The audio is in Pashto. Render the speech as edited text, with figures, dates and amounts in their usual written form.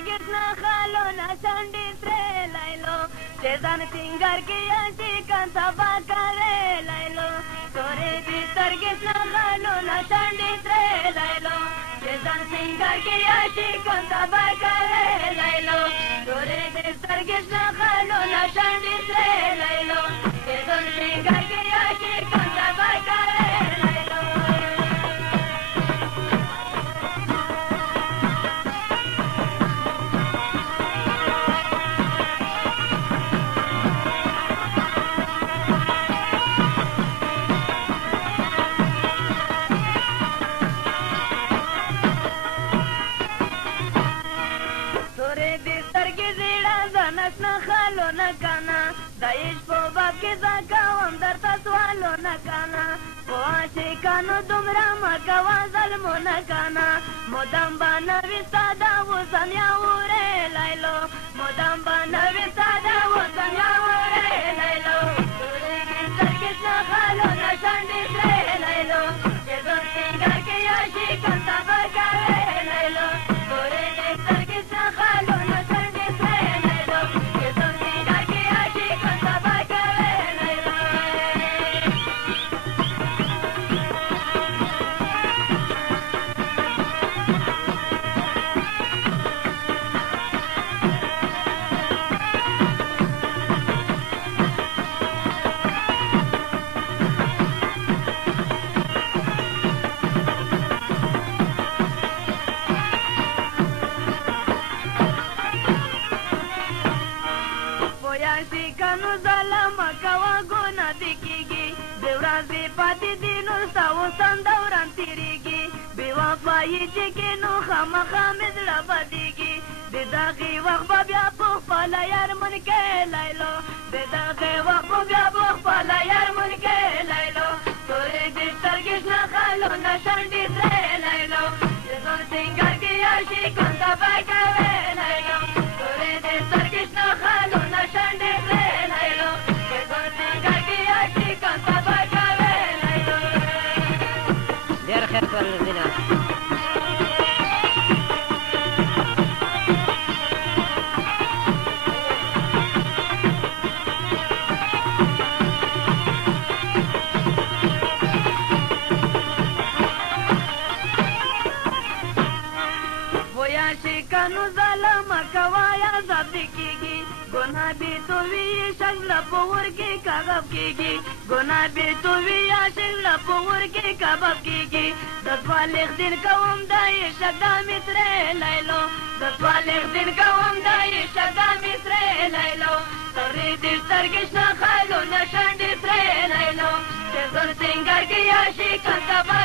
سترګې نه خالونه شنډې سرې لیلو چې ځان سینګار کې عاشقان سبا کوې لیلو تورې دې سترګې نه خالونه شنډې سرې لیلو چې ځان سینګار کې عاشقان سبا کوې لیلو تورې دې سترګې نه خالونه شنډې سرې لیلو چې ځان سینګار کې عاشقان سبا کوې لیلو نشنا خالو نکانا دایش په باب کې ځکوم درته سوالو نکانا په عاشقانو دومره مکوه ظلمو نکانا مدام به نوي ستا د وصل یاورې لیلو مدام به نوي ستا د وصل یاورې لیلو تورېږي سترګې شنه خالو نه شنډې سرې لیلو چې زور سینګار کې عاشقان صبر کوې لیلو تورېږي سترګې شنه خالو نه شنډې سرې عاشقانو ظلم کوه ګناه دې کېږي د ورځې پاتې دي نور ستا اوسم دوران تېرېږي بې وفایي چې کې نو خامخا مې زړه بدېږي د دغې وخت به بیا په خپله یارمن کې لیلو د دغې وخت به بیا په خپله یارمن کې لیلو تورې دې سترګې شنه خالو نه شنډې سرې لیلو د زور سینګار کې عاشقان صبا کوې لیلو تورې دې سترګې شنه خالو نه شنډې سرې لیلو د زور سینګار کې عاشقان صبا کوې لیلو ډېر خیر کړل زینا عاشقانو ظلم کوه عذاب دې کېږي ګناه بې تووي شک زړه په اور کې کباب کېږي ګناه بې تووي عاشق زړه په اور کې کباب کېږي د صالح دین کوم د عشق د مصرې لیلو د صالح دین کوم د عشق د مصرې لیلو تورې دې سترګې شنه خالو نه شنډې سرې لیلو چې زور سینګار کې عاشقان صبا